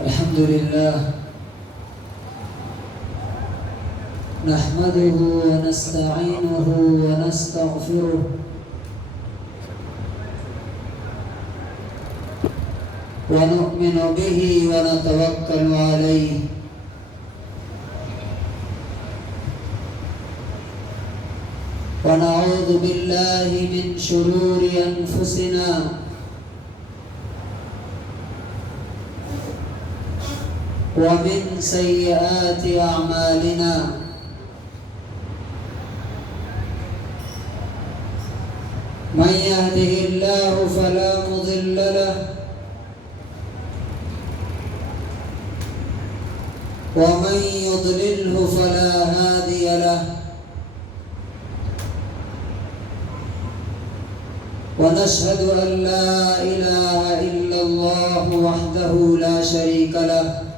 الحمد لله نحمده ونستعينه ونستغفره ونؤمن به ونتوكل عليه ونعوذ بالله من شرور أنفسنا ومن سيئات أعمالنا من يهده الله فلا مضل له ومن يضلله فلا هادي له ونشهد أن لا إله إلا الله وحده لا شريك له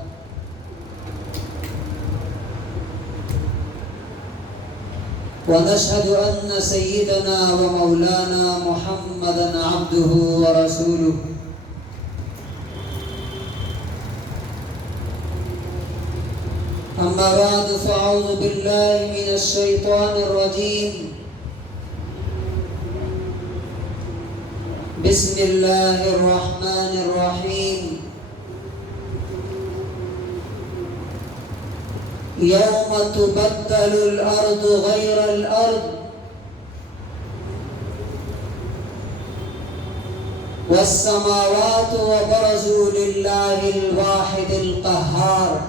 ونشهد أن سيدنا ومولانا محمدًا عبده ورسوله أما بعد فأعوذ بالله من الشيطان الرجيم بسم الله الرحمن الرحيم يوم تبدل الأرض غير الأرض والسماوات وبرزوا لله الواحد القهار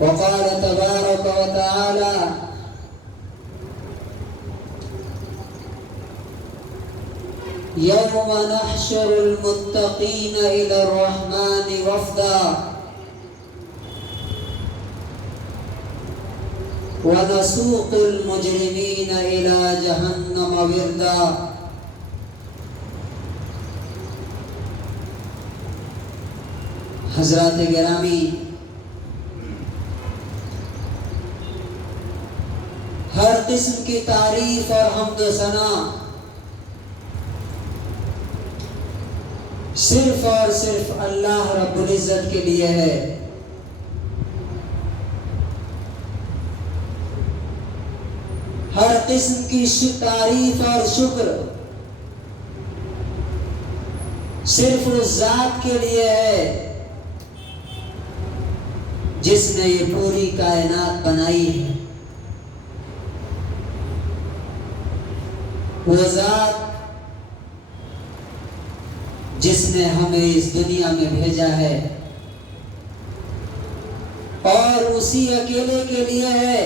وقال تبارك وتعالى يوم نحشر المتقين إلى الرحمن وفدا ونسوق المجرمين إلى جهنم وردا حضرات گرامی، ہر قسم کی تعریف اور حمد و ثنا صرف اور صرف اللہ رب العزت کے لیے ہے۔ ہر قسم کی تعریف اور شکر صرف اس ذات کے لیے ہے جس نے یہ پوری کائنات بنائی ہے۔ وہ ذات جس نے ہمیں اس دنیا میں بھیجا ہے اور اسی اکیلے کے لیے ہے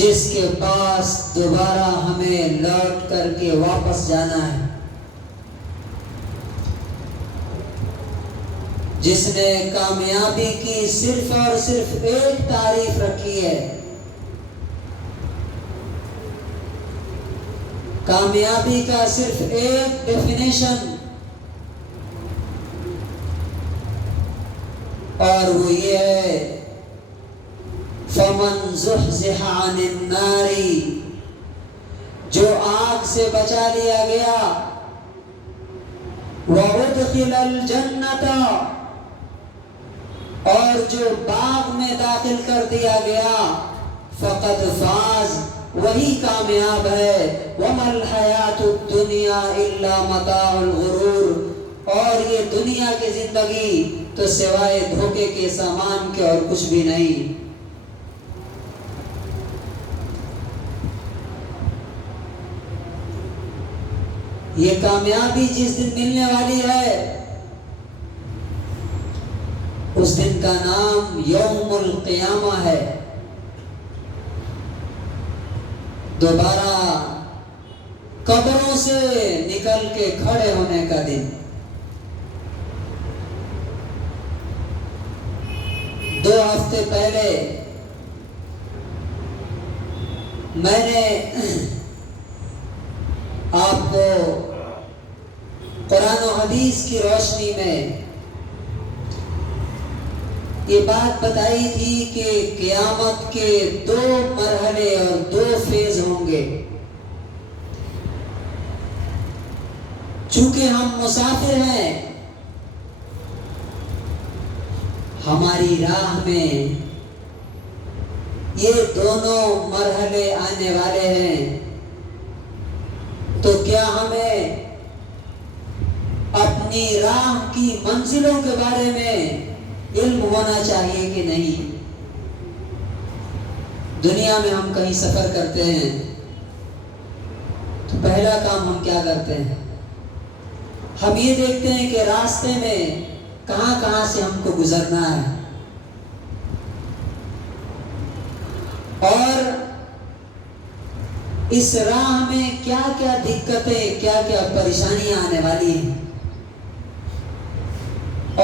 جس کے پاس دوبارہ ہمیں لوٹ کر کے واپس جانا ہے، جس نے کامیابی کی صرف اور صرف ایک تعریف رکھی ہے، کامیابی کا صرف ایک ڈیفینیشن، اور وہ یہ ہے فَمَنْ زُحْزِحَ عَنِ النَّارِ، جو آگ سے بچا لیا گیا، وَأُدْخِلَ الْجَنَّةَ، اور جو باغ میں داخل کر دیا گیا، فَقَدْ فَازَ، وہی کامیاب ہے۔ وَمَا الْحَيَاةُ الدُّنْيَا إِلَّا مَتَاعُ الْغُرُورِ، اور یہ دنیا کی زندگی تو سوائے دھوکے کے سامان کے اور کچھ بھی نہیں۔ یہ کامیابی جس دن ملنے والی ہے اس دن کا نام یوم القیامہ ہے، دوبارہ قبروں سے نکل کے کھڑے ہونے کا دن۔ 2 ہفتے پہلے میں نے آپ کو قرآن و حدیث کی روشنی میں یہ بات بتائی تھی کہ قیامت کے 2 مرحلے اور 2 فیز ہوں گے۔ چونکہ ہم مسافر ہیں، ہماری راہ میں یہ دونوں مرحلے آنے والے ہیں، تو کیا ہمیں اپنی راہ کی منزلوں کے بارے میں علم ہونا چاہیے کہ نہیں؟ دنیا میں ہم کہیں سفر کرتے ہیں تو پہلا کام ہم کیا کرتے ہیں؟ ہم یہ دیکھتے ہیں کہ راستے میں کہاں کہاں سے ہم کو گزرنا ہے، اور اس راہ میں کیا کیا دقتیں، کیا کیا پریشانیاں آنے والی ہیں،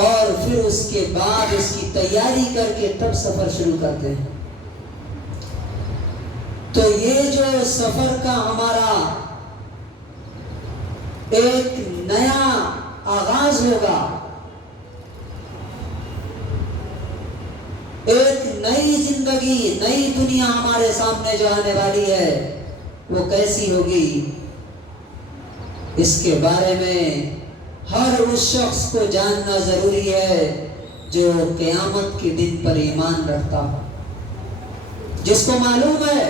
اور پھر اس کے بعد اس کی تیاری کر کے تب سفر شروع کرتے ہیں۔ تو یہ جو سفر کا ہمارا ایک نیا آغاز ہوگا، ایک نئی زندگی، نئی دنیا ہمارے سامنے جو آنے والی ہے وہ کیسی ہوگی، اس کے بارے میں ہر اس شخص کو جاننا ضروری ہے جو قیامت کے دن پر ایمان رکھتا ہو، جس کو معلوم ہے،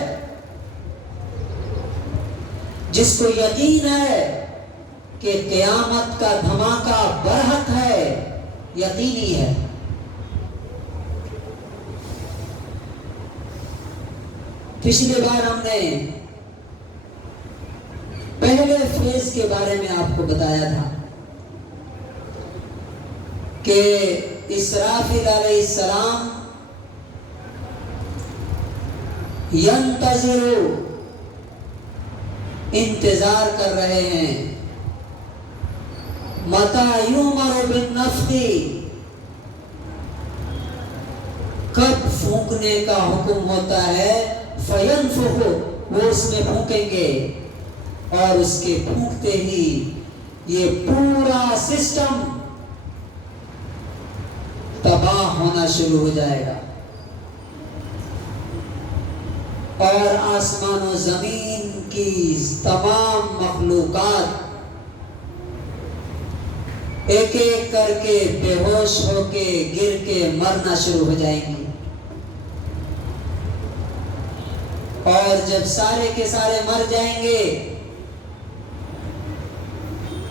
جس کو یقین ہے کہ قیامت کا دھماکہ برحق ہے، یقینی ہے۔ پچھلی بار ہم نے پہلے فیز کے بارے میں آپ کو بتایا تھا کہ اسرافیل علیہ السلام ینتظر، انتظار کر رہے ہیں، متی یؤمر بالنفخ، کب پھونکنے کا حکم ہوتا ہے، فینفخ، وہ اس میں پھونکیں گے، اور اس کے پھونکتے ہی یہ پورا سسٹم تباہ ہونا شروع ہو جائے گا، اور آسمان و زمین کی تمام مخلوقات ایک ایک کر کے بے ہوش ہو کے گر کے مرنا شروع ہو جائیں گی، اور جب سارے کے سارے مر جائیں گے،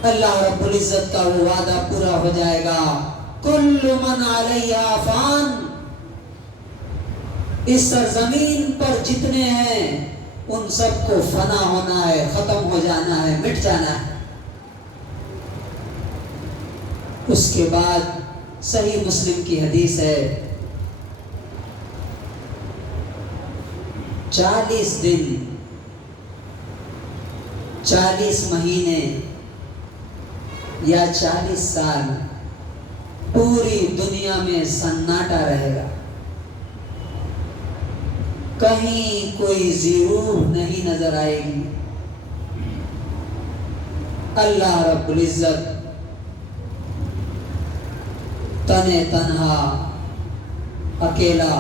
اللہ رب العزت کا وہ وعدہ پورا ہو جائے گا، کل من علیہا فان، اس سرزمین پر جتنے ہیں ان سب کو فنا ہونا ہے، ختم ہو جانا ہے، مٹ جانا ہے۔ اس کے بعد صحیح مسلم کی حدیث ہے، 40 دن، 40 مہینے یا 40 سال پوری دنیا میں سناٹا رہے گا، کہیں کوئی ضرور نہیں نظر آئے گی، اللہ رب العزت تنے تنہا اکیلا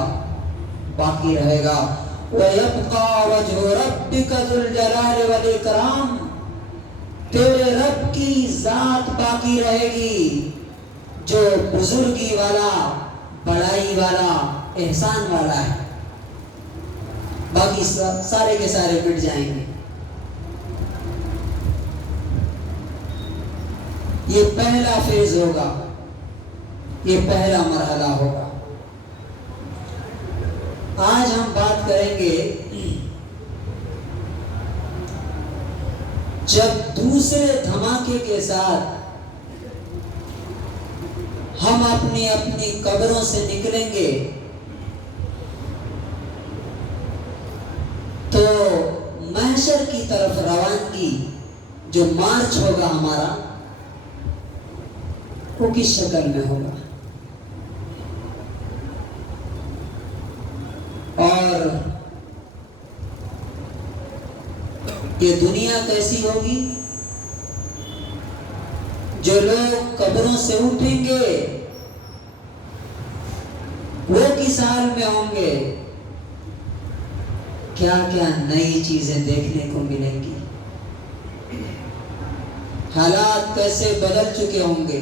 باقی رہے گا، وَيَبْقَى وَجْهُ رَبِّكَ ذُو الْجَلَالِ وَالْإِكْرَامِ، تیرے رب کی ذات باقی رہے گی جو بزرگی والا، بڑائی والا، احسان والا ہے، باقی سارے کے سارے مٹ جائیں گے۔ یہ پہلا فیز ہوگا، یہ پہلا مرحلہ ہوگا۔ آج ہم بات کریں گے جب دوسرے دھماکے کے ساتھ ہم اپنی اپنی قبروں سے نکلیں گے تو محشر کی طرف روانگی، جو مارچ ہوگا ہمارا، وہ کس شکل میں ہوگا، اور یہ دنیا کیسی ہوگی؟ جو لوگ قبروں سے اٹھیں گے وہ کس حال میں ہوں گے، کیا کیا نئی چیزیں دیکھنے کو ملیں گی۔ حالات کیسے بدل چکے ہوں گے.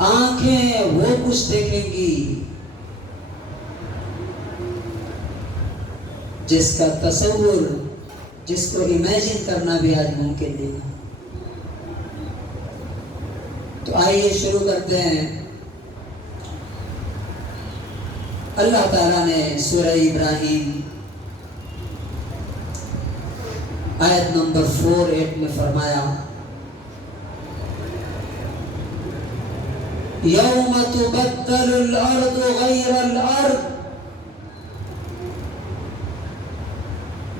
آنکھیں وہ کچھ دیکھیں گی جس کا تصور، جس کو امیجن کرنا بھی آج ممکن نہیں ہے. تو آئیے شروع کرتے ہیں. اللہ تعالیٰ نے سورہ ابراہیم آیت نمبر 48 میں فرمایا یوم تبدل الارض غیر الارض.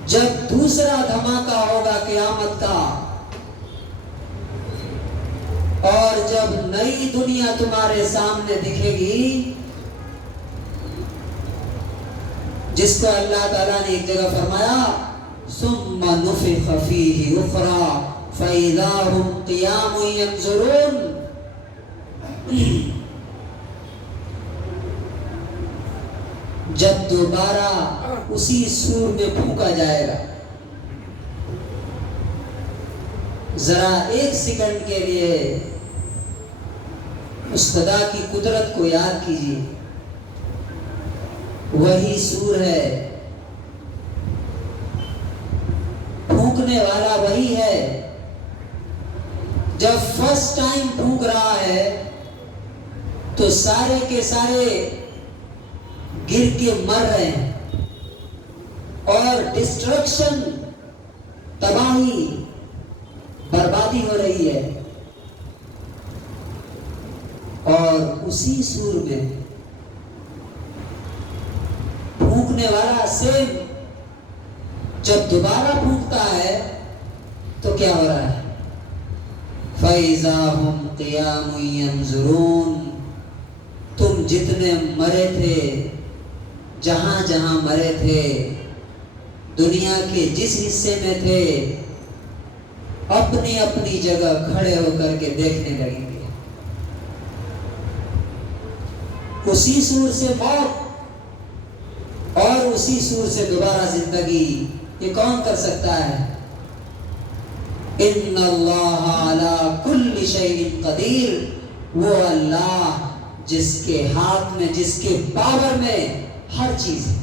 جب دوسرا دھماکہ ہوگا قیامت کا اور جب نئی دنیا تمہارے سامنے دکھے گی، جس کو اللہ تعالیٰ نے ایک جگہ فرمایا ثم نفخ فیہ اخری فاذا هم قیام ینظرون. جب دوبارہ اسی سور میں پھونکا جائے گا، ذرا ایک سیکنڈ کے لیے اس خدا کی قدرت کو یاد کیجیے. وہی سور ہے، پھونکنے والا وہی ہے. جب فرسٹ ٹائم پھونک رہا ہے تو سارے کے سارے گر کے مر رہے ہیں اور ڈسٹرکشن، تباہی، بربادی ہو رہی ہے. اور اسی سور میں پھونکنے والا سیم جب دوبارہ پھونکتا ہے تو کیا ہو رہا ہے؟ فَإِذَا هُمْ قِيَامٌ يَنظُرُونَ. تم جتنے مرے تھے، جہاں جہاں مرے تھے، دنیا کے جس حصے میں تھے، اپنی اپنی جگہ کھڑے ہو کر کے دیکھنے لگیں گے. اسی سور سے موت اور اسی سور سے دوبارہ زندگی، یہ کون کر سکتا ہے؟ ان اللہ علی کل شیء قدیر. وہ اللہ جس کے ہاتھ میں، جس کے پاور میں ہر چیز ہے.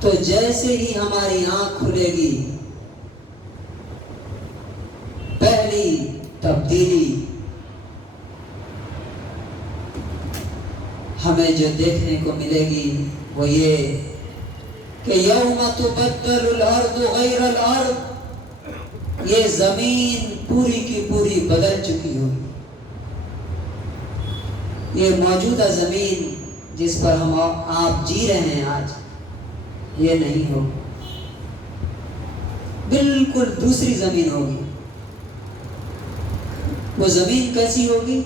تو جیسے ہی ہماری آنکھ کھلے گی، پہلی تبدیلی ہمیں جو دیکھنے کو ملے گی وہ یہ کہ یوم تبدل الارض غیر الارض. یہ زمین پوری کی پوری بدل چکی ہوگی. یہ موجودہ زمین جس پر ہم آپ جی رہے ہیں آج، یہ نہیں ہوگی، بالکل دوسری زمین ہوگی. وہ زمین کیسی ہوگی؟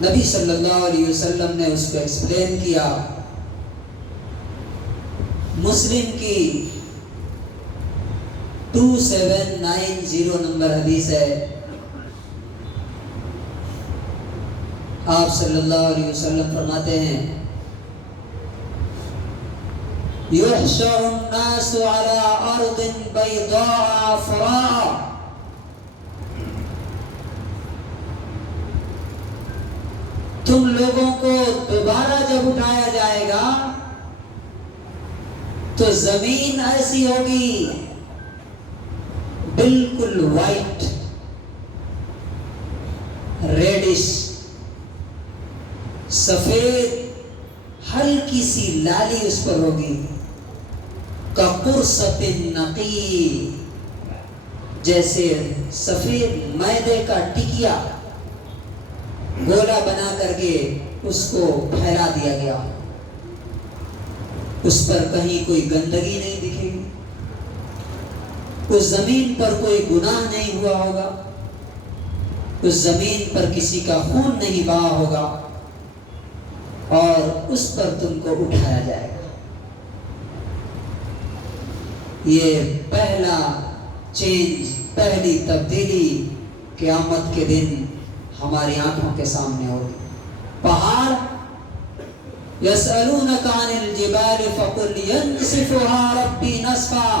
نبی صلی اللہ علیہ وسلم نے اس کو ایکسپلین کیا. مسلم کی 2790 نمبر حدیث ہے. آپ صلی اللہ علیہ وسلم فرماتے ہیں یحشر الناس علی ارض بیضاء فراء. تم لوگوں کو دوبارہ جب اٹھایا جائے گا تو زمین ایسی ہوگی بالکل وائٹ، ریڈش، سفید، ہلکی سی لالی اس پر ہوگی. کقرصۃ نقی، جیسے سفید میدے کا ٹکیا گولا بنا کر کے اس کو پھیلا دیا گیا. اس پر کہیں کوئی گندگی نہیں دکھے گی، اس زمین پر کوئی گناہ نہیں ہوا ہوگا، اس زمین پر کسی کا خون نہیں بہا ہوگا، اور اس پر تم کو اٹھایا جائے گا. یہ پہلا چینج، پہلی تبدیلی قیامت کے دن ہماری آنکھوں کے سامنے ہوگی. پہاڑ یسألونک عن الجبال فقل ینسفها ربی نسفا،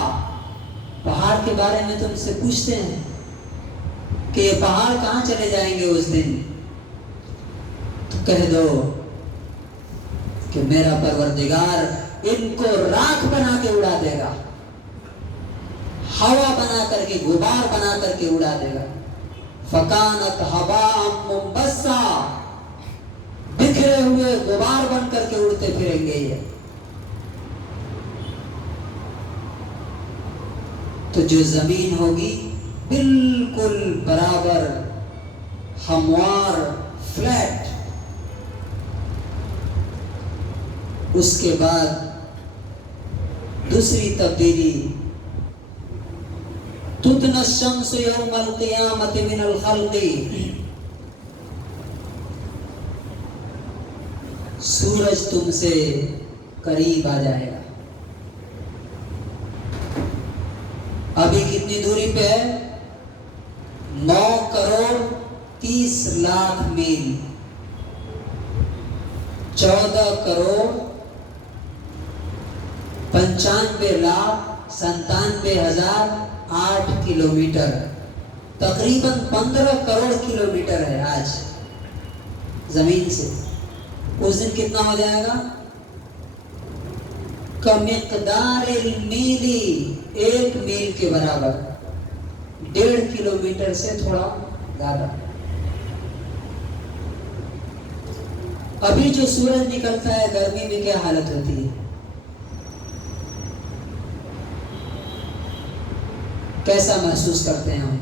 پہاڑ کے بارے میں تم سے پوچھتے ہیں کہ یہ پہاڑ کہاں چلے جائیں گے اس دن، تو کہہ دو کہ میرا پروردگار ان کو راکھ بنا کے اڑا دے گا، ہوا بنا کر کے، غبار بنا کر کے اڑا دے گا۔ فَكَانَتْ هَبَاءً مُنبَثًّا، بکھرے ہوئے غبار بن کر کے اڑتے پھریں گے یہ۔ تو جو زمین ہوگی بالکل برابر، ہموار، فلیٹ، اس کے بعد دوسری تبدیلی، تُدْنَى الشَّمْسُ يَوْمَ الْقِيَامَةِ مِنَ الْخَلْقِ، سورج تم سے قریب آ جائے گا۔ ابھی کتنی دوری پہ ہے؟ 9,30,00,000 میل، 14,95,97,008 کلومیٹر، تقریباً 15 کروڑ کلومیٹر ہے آج زمین سے۔ اس دن کتنا ہو جائے گا؟ کمقدار المیلی، 1 میل کے برابر، 1.5 کلومیٹر سے تھوڑا زیادہ۔ ابھی جو سورج نکلتا ہے گرمی میں کیا حالت ہوتی ہے؟ کیسا محسوس کرتے ہیں ہم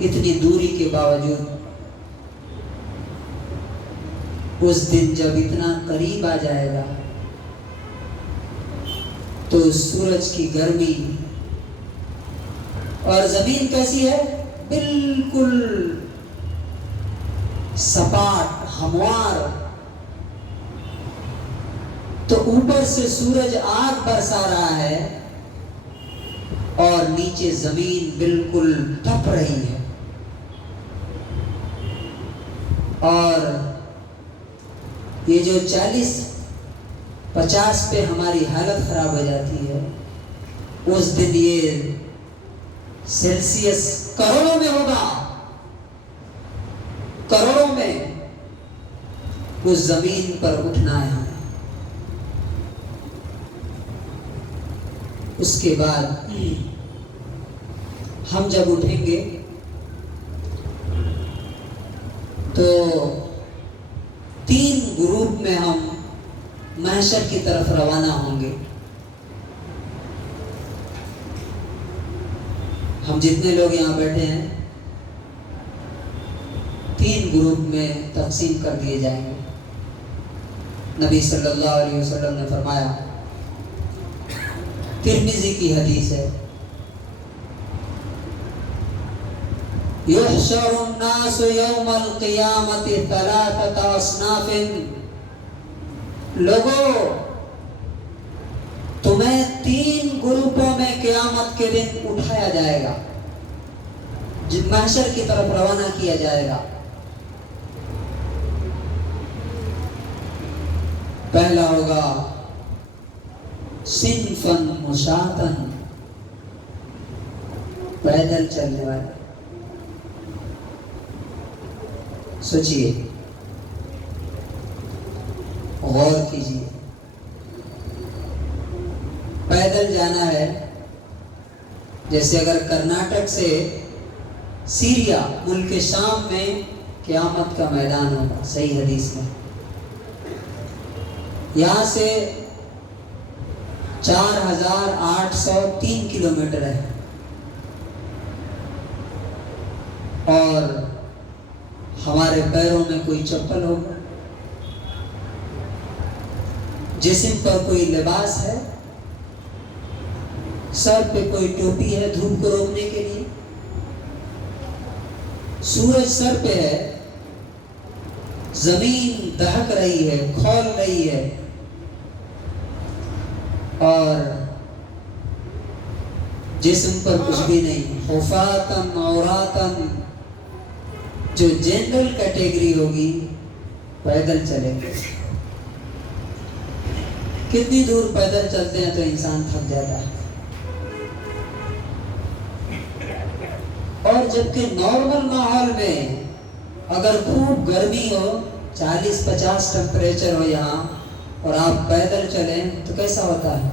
اتنی دوری کے باوجود؟ اس دن جب اتنا قریب آ جائے گا تو سورج کی گرمی، اور زمین کیسی ہے؟ بالکل سپاٹ، ہموار، تو اوپر سے سورج آگ برسا رہا ہے اور نیچے زمین بالکل تپ رہی ہے، اور یہ جو 40-50 پہ ہماری حالت خراب ہو جاتی ہے، اس دن یہ سیلسیس کروڑوں میں ہوگا، کروڑوں میں اس زمین پر اٹھنا ہے ہمیں۔ اس کے بعد ہم جب اٹھیں گے تو 3 گروپ میں ہم محشر کی طرف روانہ ہوں گے۔ ہم جتنے لوگ یہاں بیٹھے ہیں 3 گروپ میں تقسیم کر دیے جائیں گے۔ نبی صلی اللہ علیہ وسلم نے فرمایا، ترمذی کی حدیث ہے، یحشر الناس یوم القیامت 3 اصناف، لوگوں تمہیں 3 گروپوں میں قیامت کے دن اٹھایا جائے گا، محشر کی طرف روانہ کیا جائے گا۔ پہلا ہوگا صنفاً مشاطاً، پیدل چلنے والے۔ سوچئے، غور کیجیے، پیدل جانا ہے، جیسے اگر کرناٹک سے سیریا، ملک شام میں قیامت کا میدان ہوگا، صحیح حدیث میں، یہاں سے 4,803 کلومیٹر ہے، اور ہمارے پیروں میں کوئی چپل ہوگا، جسم پر کوئی لباس ہے، سر پہ کوئی ٹوپی ہے دھوپ کو روکنے کے لیے، سورج سر پہ ہے، زمین دہک رہی ہے، کھول رہی ہے، اور جسم پر کچھ بھی نہیں، حفاتاً عوراتاً، جو جنرل کیٹیگری ہوگی پیدل چلیں گے۔ کتنی دور پیدل چلتے ہیں تو انسان تھک جاتا ہے. اور جبکہ نارمل ماحول میں اگر خوب گرمی ہو 40-50 ٹمپریچر ہو یہاں اور آپ پیدل چلیں تو کیسا ہوتا ہے؟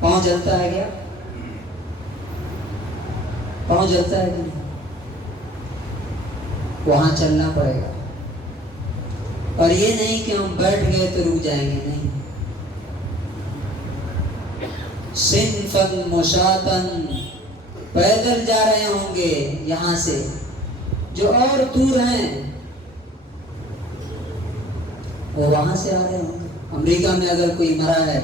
پاؤں جلتا ہے کیا؟ پاؤں جلتا ہے کہ نہیں؟ وہاں چلنا پڑے گا. اور یہ نہیں کہ ہم بیٹھ گئے تو رک جائیں گے، نہیں. صنفاً مشاطاً پیدل جا رہے ہوں گے یہاں سے. جو اور دور ہیں وہ وہاں سے آ رہے ہوں گے. امریکہ میں اگر کوئی مرا ہے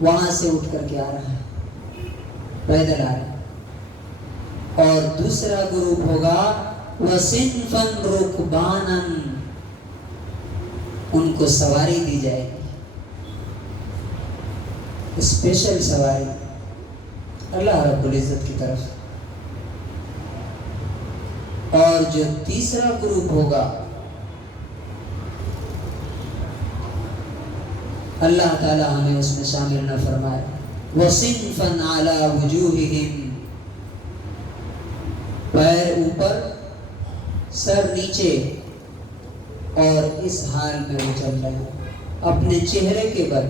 وہاں سے اٹھ کر کے آ رہا ہے، پیدل آ رہا ہے. اور دوسرا گروپ ہوگا وَصِنْفًا رُكْبَانًا، ان کو سواری دی جائے گی، اسپیشل سواری اللہ رب العزت کی طرف. اور جو تیسرا گروپ ہوگا اللہ تعالی ہمیں اس میں شامل نہ فرمائے. وَصِنْفًا عَلَى وُجُوهِهِمْ، پیر اوپر سر نیچے، اور اس حال میں وہ چل رہے ہیں اپنے چہرے کے بل.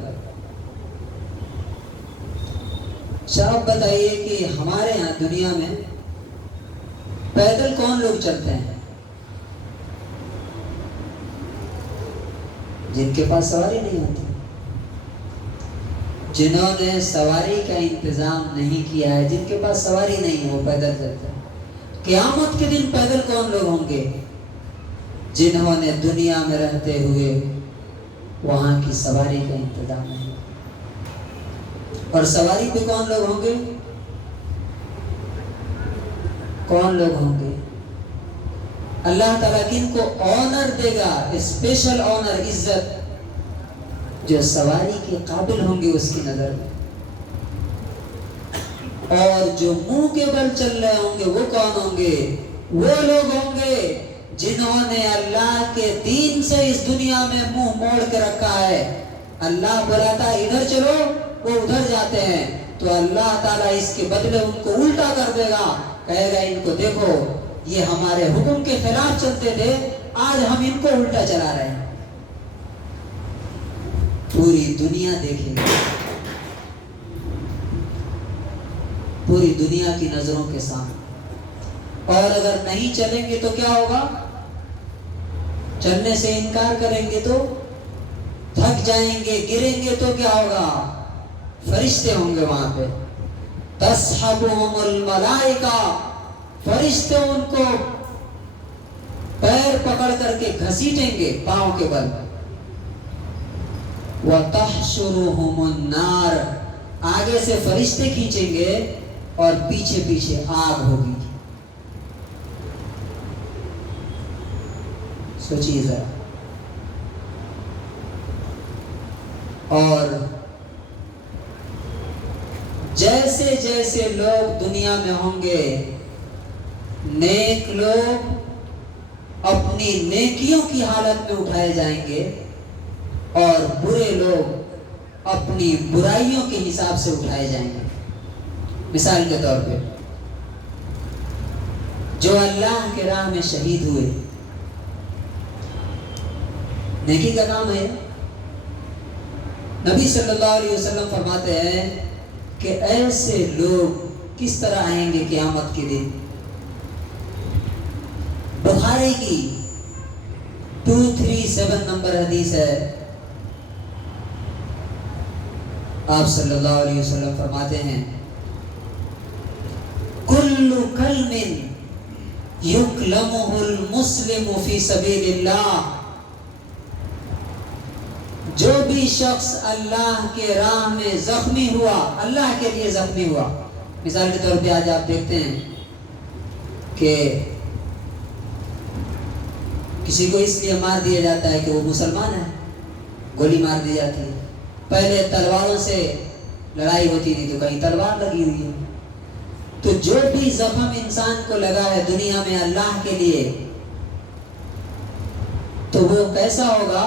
آپ بتائیے کہ ہمارے یہاں دنیا میں پیدل کون لوگ چلتے ہیں؟ جن کے پاس سواری نہیں ہوتی، جنہوں نے سواری کا انتظام نہیں کیا ہے، جن کے پاس سواری نہیں ہے وہ پیدل چلتے ہیں. قیامت کے دن پیدل کون لوگ ہوں گے؟ جنہوں نے دنیا میں رہتے ہوئے وہاں کی سواری کا انتظام نہیں. اور سواری پہ کون لوگ ہوں گے؟ کون لوگ ہوں گے؟ اللہ تعالیٰ کن کو آنر دے گا، اسپیشل آنر، عزت، جو سواری کے قابل ہوں گے اس کی نظر میں. اور جو منہ کے بل چل رہے ہوں گے وہ کون ہوں گے؟ وہ لوگ ہوں گے جنہوں نے اللہ کے دین سے اس دنیا میں منہ موڑ کے رکھا ہے. اللہ بلاتا ہے ادھر چلو، وہ ادھر جاتے ہیں، تو اللہ تعالیٰ اس کے بدلے ان کو الٹا کر دے گا. کہے گا ان کو دیکھو یہ ہمارے حکم کے خلاف چلتے تھے، آج ہم ان کو الٹا چلا رہے ہیں. پوری دنیا دیکھے گی، پوری دنیا کی نظروں کے سامنے. اور اگر نہیں چلیں گے تو کیا ہوگا؟ چلنے سے انکار کریں گے تو تھک جائیں گے، گریں گے تو کیا ہوگا؟ فرشتے ہوں گے وہاں پہ، تصحبهم الملائکہ، فرشتے ان کو پیر پکڑ کر کے گھسیٹیں گے پاؤں کے بل. وَتَحْشُرُهُمُ النَّارِ، آگے سے فرشتے کھینچیں گے اور پیچھے پیچھے آگ ہوگی. سوچیے ذرا. اور جیسے جیسے لوگ دنیا میں ہوں گے، نیک لوگ اپنی نیکیوں کی حالت میں اٹھائے جائیں گے اور برے لوگ اپنی برائیوں کے حساب سے اٹھائے جائیں گے. مثال کے طور پہ جو اللہ کے راہ میں شہید ہوئے، نیکی کا کام ہے. نبی صلی اللہ علیہ وسلم فرماتے ہیں کہ ایسے لوگ کس طرح آئیں گے قیامت کے دن. بخاری کی 237 نمبر حدیث ہے. آپ صلی اللہ علیہ وسلم فرماتے ہیں کل کلم یکلمہ المسلم فی سبیل اللہ، جو بھی شخص اللہ کے راہ میں زخمی ہوا، اللہ کے لیے زخمی ہوا. مثال کے طور پہ آج آپ دیکھتے ہیں کہ کسی کو اس لیے مار دیا جاتا ہے کہ وہ مسلمان ہے، گولی مار دی جاتی ہے. پہلے تلواروں سے لڑائی ہوتی تھی تو کہیں تلوار لگی ہوئی ہے. تو جو بھی زخم انسان کو لگا ہے دنیا میں اللہ کے لیے، تو وہ کیسا ہوگا؟